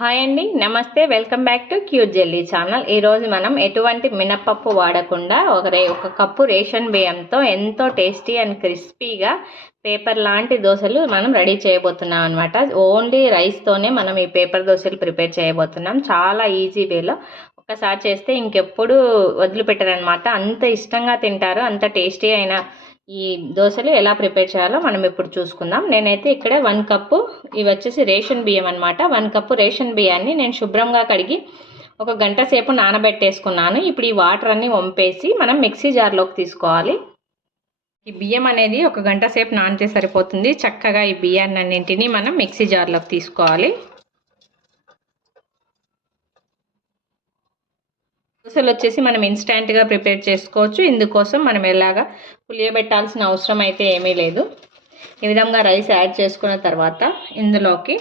Hi అండి, నమస్తే. Welcome back to cute jelly channel. ఈరోజు మనం ఎటువంటి మినప్పప్పు వాడకుండా ఒక కప్పు రేషన్ బియ్యంతో ఎంతో టేస్టీ అండ్ క్రిస్పీగా పేపర్ లాంటి దోశలు మనం రెడీ చేయబోతున్నాం అనమాట. ఓన్లీ రైస్తోనే మనం ఈ పేపర్ దోశలు ప్రిపేర్ చేయబోతున్నాం. చాలా ఈజీ వేలో ఒక్కసారి చేస్తే ఇంకెప్పుడు వదిలిపెట్టరనమాట. అంత ఇష్టంగా తింటారు. అంత టేస్టీ అయిన ఈ దోశలు ఎలా ప్రిపేర్ చేయాలో మనం ఇప్పుడు చూసుకుందాం. నేనైతే ఇక్కడ 1 కప్పు ఇవి వచ్చేసి రేషన్ బియ్యం అనమాట. 1 కప్పు రేషన్ బియ్యాన్ని నేను శుభ్రంగా కడిగి ఒక గంట సేపు నానబెట్టేసుకున్నాను. ఇప్పుడు ఈ వాటర్ అన్ని వంపేసి మనం మిక్సీ జార్లోకి తీసుకోవాలి. ఈ బియ్యం అనేది ఒక గంట సేపు నానితే సరిపోతుంది. చక్కగా ఈ బియ్యాన్ని అన్నింటినీ మనం మిక్సీ జార్లోకి తీసుకోవాలి. దోశలు వచ్చేసి మనం ఇన్స్టెంట్గా ప్రిపేర్ చేసుకోవచ్చు. ఇందుకోసం మనం ఎలాగా పులియబెట్టాల్సిన అవసరం అయితే ఏమీ లేదు. ఈ విధంగా రైస్ యాడ్ చేసుకున్న తర్వాత ఇందులోకి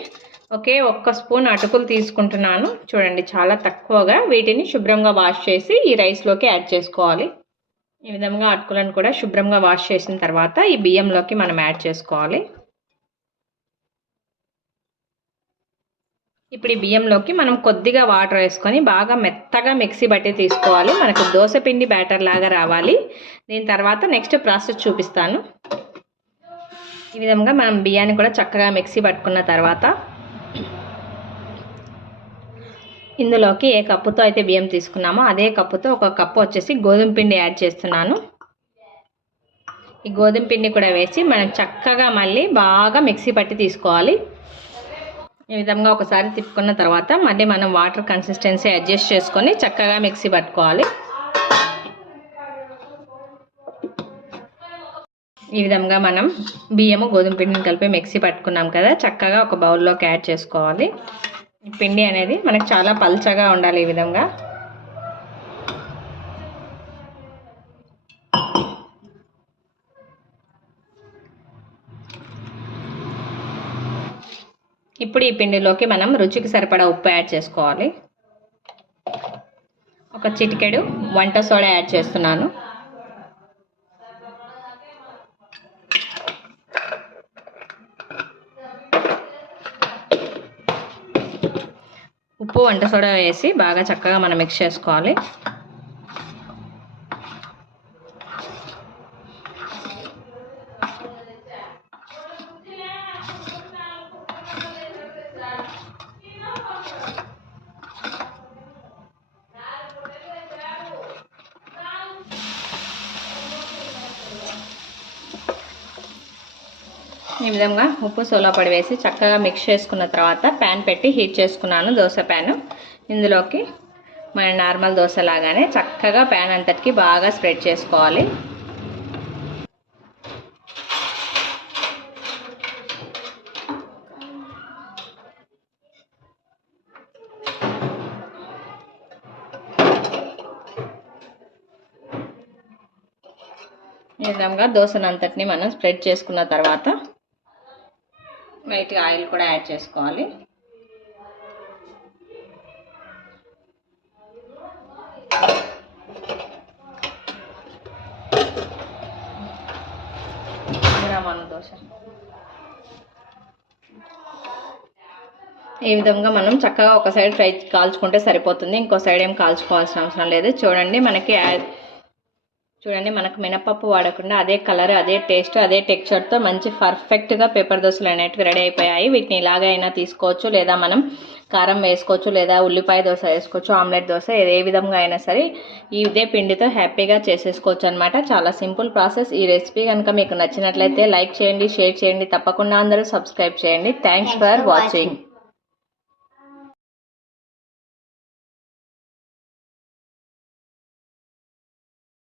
ఒక్క స్పూన్ అటుకులు తీసుకుంటున్నాను. చూడండి, చాలా తక్కువగా. వీటిని శుభ్రంగా వాష్ చేసి ఈ రైస్లోకి యాడ్ చేసుకోవాలి. ఈ విధంగా అటుకులను కూడా శుభ్రంగా వాష్ చేసిన తర్వాత ఈ బియ్యంలోకి మనం యాడ్ చేసుకోవాలి. ఇప్పుడు ఈ బియ్యంలోకి మనం కొద్దిగా వాటర్ వేసుకొని బాగా మెత్తగా మిక్సీ బట్టి తీసుకోవాలి. మనకు దోశ పిండి బ్యాటర్ లాగా రావాలి. దీని తర్వాత నెక్స్ట్ ప్రాసెస్ చూపిస్తాను. ఈ విధంగా మనం బియ్యాన్ని కూడా చక్కగా మిక్సీ పట్టుకున్న తర్వాత ఇందులోకి ఏ కప్పుతో అయితే బియ్యం తీసుకున్నామో అదే కప్పుతో ఒక కప్పు వచ్చేసి గోధుమ పిండి యాడ్ చేస్తున్నాను. ఈ గోధుమ పిండి కూడా వేసి మనం చక్కగా మళ్ళీ బాగా మిక్సీ పట్టి తీసుకోవాలి. ఈ విధంగా ఒకసారి తిప్పుకున్న తర్వాత మళ్ళీ మనం వాటర్ కన్సిస్టెన్సీ అడ్జస్ట్ చేసుకొని చక్కగా మిక్సీ పట్టుకోవాలి. ఈ విధంగా మనం బియ్యము గోధుమ పిండిని కలిపి మిక్సీ పట్టుకున్నాం కదా, చక్కగా ఒక బౌల్లోకి యాడ్ చేసుకోవాలి. ఈ పిండి అనేది మనకు చాలా పల్చగా ఉండాలి. ఈ విధంగా ఇప్పుడు ఈ పిండిలోకి మనం రుచికి సరిపడా ఉప్పు యాడ్ చేసుకోవాలి. ఒక చిటికెడు వంట సోడా యాడ్ చేస్తున్నాను. ఉప్పు వంట సోడా వేసి బాగా చక్కగా మనం మిక్స్ చేసుకోవాలి. ఈ విధంగా ఉప్పు సోలా పొడి వేసి చక్కగా మిక్స్ చేసుకున్న తర్వాత ప్యాన్ పెట్టి హీట్ చేసుకున్నాను. దోశ ప్యాన్. ఇందులోకి మన నార్మల్ దోశ లాగానే చక్కగా ప్యాన్ అంతటికి బాగా స్ప్రెడ్ చేసుకోవాలి. ఈ విధంగా దోశనంతటిని మనం స్ప్రెడ్ చేసుకున్న తర్వాత లైట్గా ఆయిల్ కూడా యాడ్ చేసుకోవాలి. దోశ ఈ విధంగా మనం చక్కగా ఒక సైడ్ ఫ్రై కాల్చుకుంటే సరిపోతుంది. ఇంకో సైడ్ ఏం కాల్చుకోవాల్సిన అవసరం లేదు. చూడండి, మనకు మినపప్పు వాడకుండా అదే కలర్, అదే టేస్ట్, అదే టెక్స్చర్తో మంచి పర్ఫెక్ట్గా పేపర్ దోశలు అనేటివి రెడీ అయిపోయాయి. వీటిని ఇలాగైనా తీసుకోవచ్చు, లేదా మనం కారం వేసుకోవచ్చు, లేదా ఉల్లిపాయ దోశ వేసుకోవచ్చు, ఆమ్లెట్ దోశ, ఏ విధంగా అయినా సరే ఇదే పిండితో హ్యాపీగా చేసేసుకోవచ్చు అనమాట. చాలా సింపుల్ ప్రాసెస్. ఈ రెసిపీ కనుక మీకు నచ్చినట్లయితే లైక్ చేయండి, షేర్ చేయండి, తప్పకుండా అందరూ సబ్స్క్రైబ్ చేయండి. Thanks for watching.